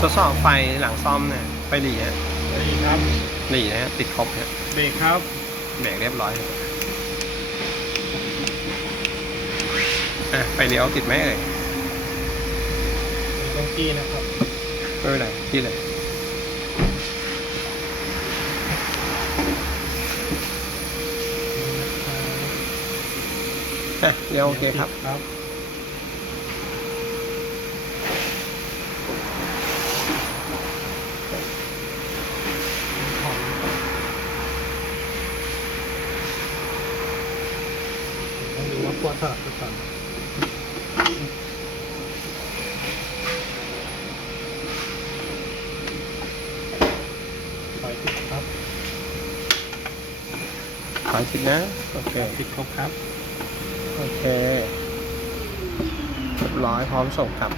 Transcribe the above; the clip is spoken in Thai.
ทดสอบไฟหลังซ่อมเนี่ยไฟหลีฮะดีครับหลีนะฮะติดครบฮะเบรกครับเบรกเรียบร้อยอะไฟเลี้ยวติดไหมเอ่ยมีต้องกี้นะครับไม่เป็นไรที่เลยอะเลี้ยวโอเคครับ ครับ ต้องดูว่าปวดสลับก่อนไฟติดครับขอชิดนะ โอเค ติดครบครับ โอเค เรียบร้อยพร้อมส่งกลับ